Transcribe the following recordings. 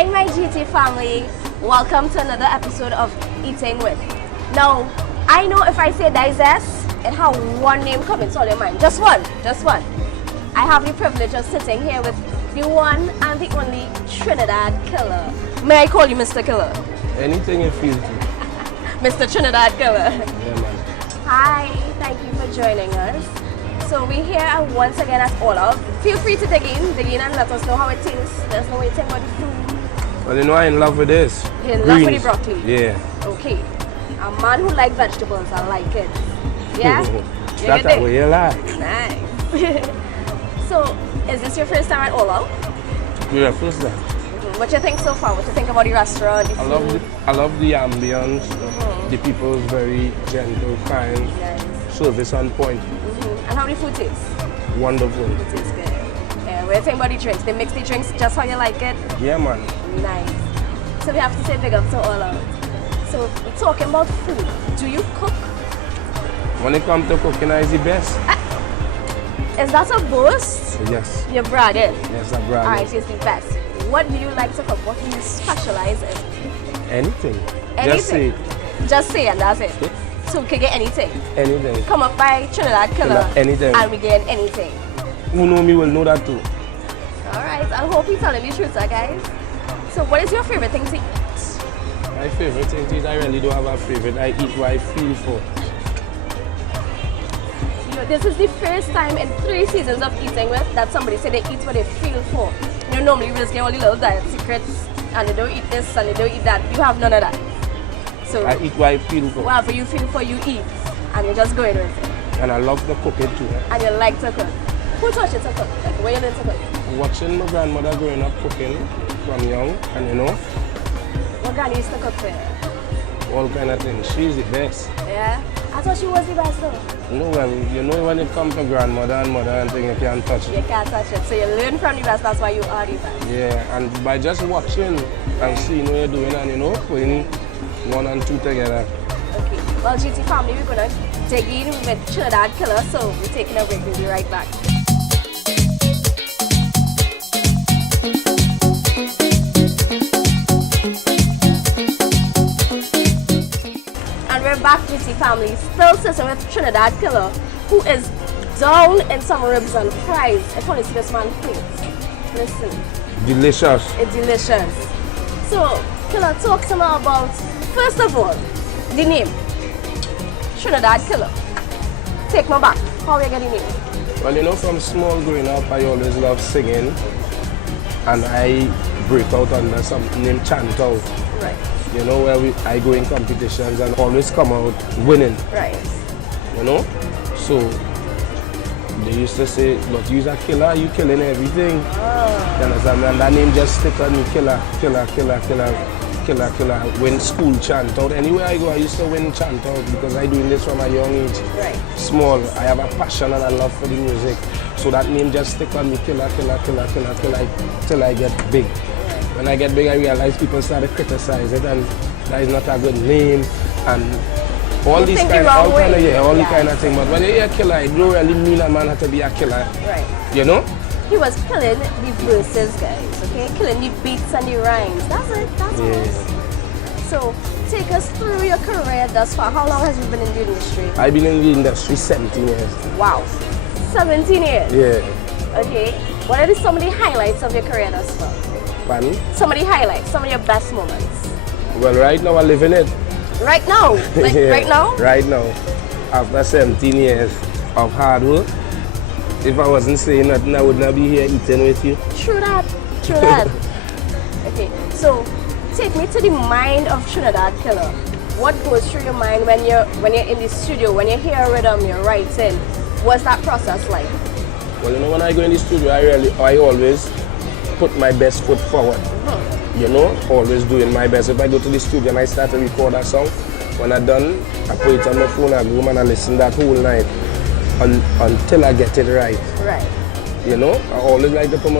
Hi my GT family, welcome to another episode of Eating With. Now, I know if I say digest, it has one name coming to all your mind. Just one. I have the privilege of sitting here with the one and the only Trinidad Killa. May I call you Mr. Killa? Anything you feel to. Mr. Trinidad Killa. Yeah, man. Hi, thank you for joining us. So we're here once again at All Out. Feel free to dig in and let us know how it tastes. There's no way to about the food. Well, you know I'm in love with this. You're in love with the broccoli? Yeah. Okay. A man who likes vegetables, I like it. Yeah? That's the way you like. Nice. So, is this your first time at All Out? Yeah, first time. What you think so far? What you think about the restaurant, the food? I love the ambience. The people is very gentle, kind. Nice. Service on point. And how the food tastes? Wonderful. It tastes good. Yeah, what do you think about the drinks? They mix the drinks just how you like it? Yeah, man. Nice. So we have to say big up to All Out. So we're talking about food. Do you cook? When it comes to cooking, I is the best. Is that a boast? Yes. You're bragging? Yes, I'm bragging. Alright, it's the best. What do you like to cook? What do you specialize in? Anything. Anything? Just say and that's it. So we can get anything. Anything. Come up by Trinidad Killa. Anything. And we get anything. Who know me will know that too. Alright, I hope you're telling the truth, guys. So what is your favorite thing to eat? My favorite thing is I really don't have a favorite. I eat what I feel for. You know, this is the first time in 3 seasons of Eating With that somebody said they eat what they feel for. You know, normally we just get all the little diet secrets and they don't eat this and they don't eat that. You have none of that. So I eat what I feel for. Whatever you feel for, you eat. And you just go in with it. And I love to cook it too. And you like to cook. Who taught you to cook? Like, where you learn to cook? Watching my grandmother growing up cooking from young, and you know. What granny used to cook for you? All kind of things. She's the best. Yeah? I thought she was the best though. You know when it comes to grandmother and mother and things, you can't touch it. You can't touch it. So you learn from the best, that's why you are the best. Yeah, and by just watching and seeing what you're doing and you know, putting 1 and 2 together. Okay. Well, GT family, we're gonna dig in with Trinidad Killa, so we're taking a break. We'll be right back. And we're back, GT family, still sitting with Trinidad Killa, who is down in some ribs and fries. If only see this man plate. Listen. Delicious. It's delicious. So, Killa, talk to me about, first of all, the name. Trinidad Killa. Take me back. How you get the name? Well, you know, from small growing up, I always loved singing. And I break out under something named Chantal. Right. You know, where I go in competitions and always come out winning. Right. You know? So, they used to say, but you're a killer, you killing everything. You understand? And that name just stick on me, killer. Win school chant out. Anywhere I go, I used to win chant out because I doing this from a young age. Right. Small. I have a passion and a love for the music. So that name just stick on me, killer, till I get big. Right. When I get big, I realize people start to criticize it and that is not a good name and all these kind of thing. But when you hear killer, it don't really mean a man has to be a killer. Right. You know? He was killing the verses, guys, okay? Killing the beats and the rhymes. That's it. That's all. So, take us through your career thus far. How long has you been in the industry? I've been in the industry 17 years. Wow. 17 years? Yeah. Okay. What are some of the highlights of your career thus far? Pardon? Some of the highlights, some of your best moments. Well, right now I live in it. Right now? Like right now? Right now. After 17 years of hard work, if I wasn't saying nothing, I would not be here eating with you. True that. Okay, so take me to the mind of Trinidad Killa. What goes through your mind when you're in the studio, when you hear a rhythm, you're writing? What's that process like? Well, you know, when I go in the studio, I always put my best foot forward. You know, always doing my best. If I go to the studio and I start to record a song, when I'm done, I put it on my phone, I go home and I listen that whole night until I get it right. Right. You know, I always like to put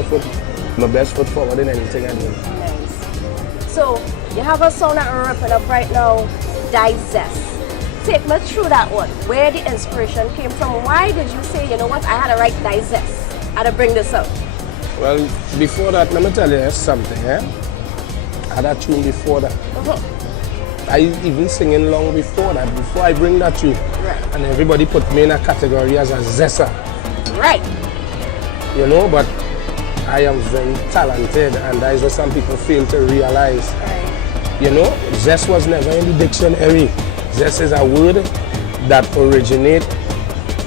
my best foot forward in anything I do. Nice. So, you have a song that we're ripping up right now, Digest. Take me through that one, where the inspiration came from. Why did you say, you know what, I had to write Digest, I had to bring this up? Well, before that, let me tell you something. had a tune before that. I even singing long before that, before I bring that tune. Right. And everybody put me in a category as a zesser. Right. You know, but I am very talented, and that is what some people fail to realize. Right. You know, zest was never in the dictionary. Zest is a word that originates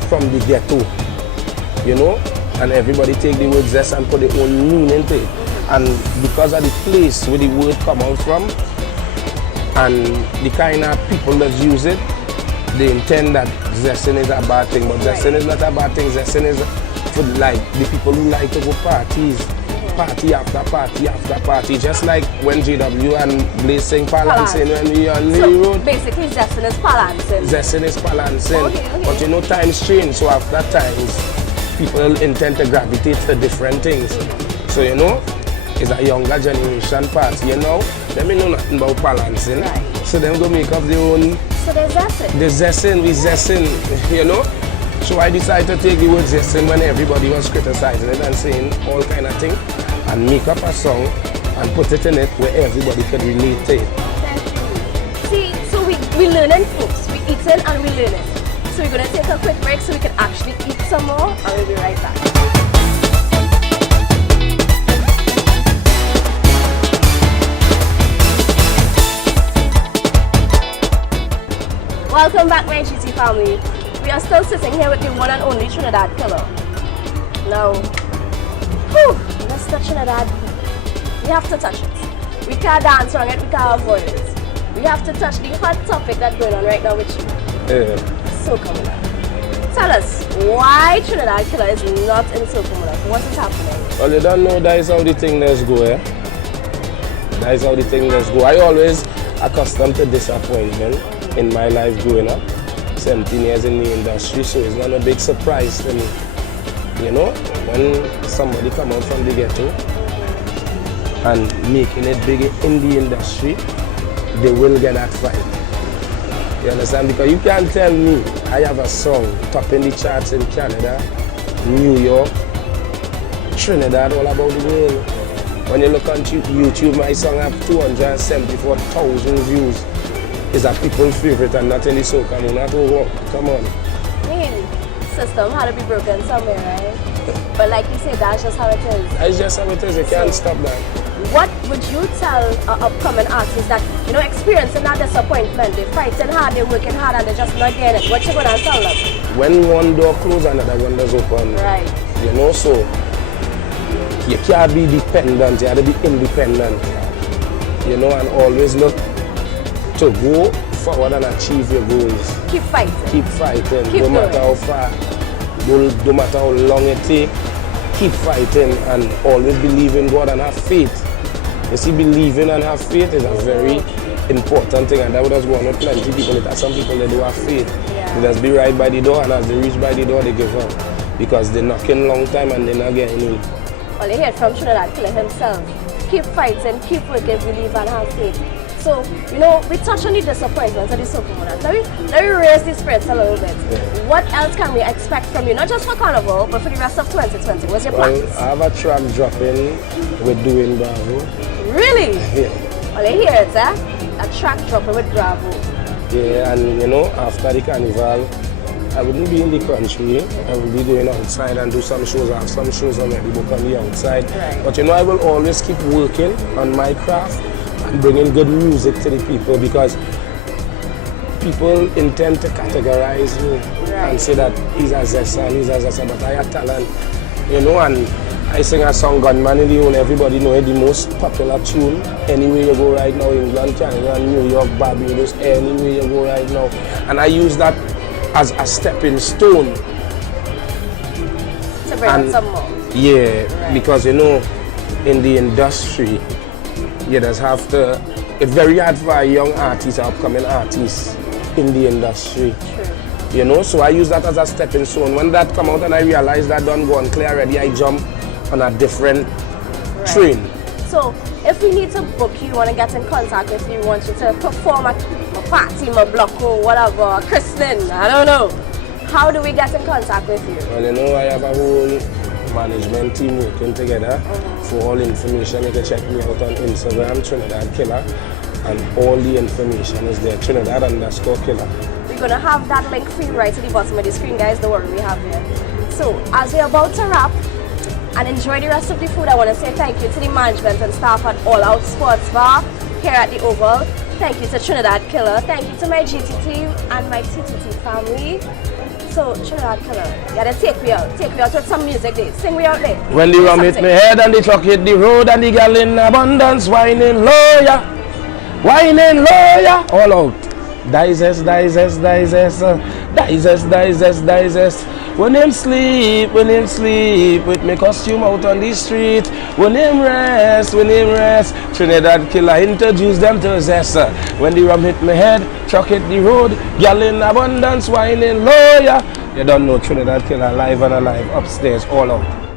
from the ghetto. You know, and everybody take the word zest and put their own meaning to it. And because of the place where the word come out from, and the kind of people that use it, they intend that zesting is a bad thing, but zesting is not a bad thing. Zesting is for like the people who like to go parties, party after party after party, just like when JW and Blaze sing Palancing when we on the road. Basically, zesting is palancing. Zesting is Palancing. Okay. But you know, times change, so after times, people intend to gravitate to different things. So you know, it's a younger generation party, you know. Them know nothing about Palancing. Right. So them go make up their own. So they're zesting. The zesting, we zesting, you know. So I decided to take the word zesting when everybody was criticizing it and saying all kind of things, and make up a song and put it in it where everybody could relate to it. Thank you. See, so we learning folks. We eating and we learning. So we're gonna take a quick break so we can actually eat some more, and we'll be right back. Welcome back, my GT family. We are still sitting here with the one and only Trinidad Killa. Now, let's touch Trinidad. We have to touch it. We can't dance around it, we can't avoid it. We have to touch the hot topic that's going on right now with you. Soca Mula. Tell us, why Trinidad Killa is not in Soca Mula? What is happening? Well, you don't know that is how the thing let's go, eh? That is how the thing let's go. I always accustomed to disappointment in my life growing up. 17 years in the industry, so it's not a big surprise to me. You know, when somebody come out from the ghetto and making it big in the industry, they will get that fight. You understand? Because you can't tell me I have a song topping the charts in Canada, New York, Trinidad, all about the world. When you look on YouTube, my song have 274,000 views. It's a people's favorite and not in the Soca Mula at all. Come on. I mean, system had to be broken somewhere, right? But like you say, that's just how it is. That's just how it is. You can't stop that. What would you tell an upcoming artist that, you know, experiencing that disappointment, they're fighting hard, they're working hard, and they're just not getting it? What you gonna tell them? When one door closes, another one does open. Right. You know, so you can't be dependent, you have to be independent. You know, and always look to go forward and achieve your goals. Keep fighting. Keep fighting. Keep no matter how far, no matter how long it takes, keep fighting and always believe in God and have faith. You see, believing and have faith is a very important thing, and that would just go on with plenty of people. There are some people that do have faith. Yeah. They just be right by the door, and as they reach by the door, they give up. Because they're knocking long time and they're not getting in. Well, you hear it from Trinidad Killa himself. Keep fighting, keep working, believe and have faith. So, you know, we touch on the disappointments of the Soca Mula. Let me raise the spirits a little bit. Yeah. What else can we expect from you? Not just for Carnival, but for the rest of 2020. What's your plans? Well, I have a track dropping with Doing Bravo. Really? Yeah. Well, you hear it, eh? A track dropping with Bravo. Yeah, and you know, after the carnival, I wouldn't be in the country. I will be going outside and do some shows. I have some shows on maybe book on the outside. Right. But you know, I will always keep working on my craft and bringing good music to the people, because people intend to categorize me and say that he's a zessa and he's a zessa, but I have talent. You know, and I sing a song, Gunman in the Own, everybody know it, the most popular tune. Anywhere you go right now, England, Canada, New York, Barbados, anywhere you go right now. And I use that as a stepping stone. To bring in some more. Yeah, Right. because you know, in the industry, you just have to, it's very hard for a young artist, or upcoming artist in the industry. True. You know, so I use that as a stepping stone. When that come out and I realize that don't go on clear already, I jump on a different train. So, if we need to book you, want to get in contact with you, want you to perform at a party, a block or whatever, a christening, I don't know. How do we get in contact with you? Well, you know, I have a whole management team working together. For all information, you can check me out on Instagram, Trinidad Killa, and all the information is there, Trinidad_Killa. We're gonna have that link for you right at the bottom of the screen, guys. Don't worry, we have here. So, as we're about to wrap and enjoy the rest of the food, I want to say thank you to the management and staff at All Out Sports Bar here at the Oval. Thank you to Trinidad Killa. Thank you to my GT team and my TTT family. So, Trinidad Killa, yeah, then take me out with some music, there. Sing me out there. When the rum hit me head and the truck hit the road and the girl in abundance, whining lawyer, all out. Digest. When him sleep, with me costume out on the street. When him rest, Trinidad Killa introduce them to zest. When the rum hit me head, truck hit the road, girl in abundance, whining lawyer. You don't know Trinidad Killa live and alive upstairs, all out.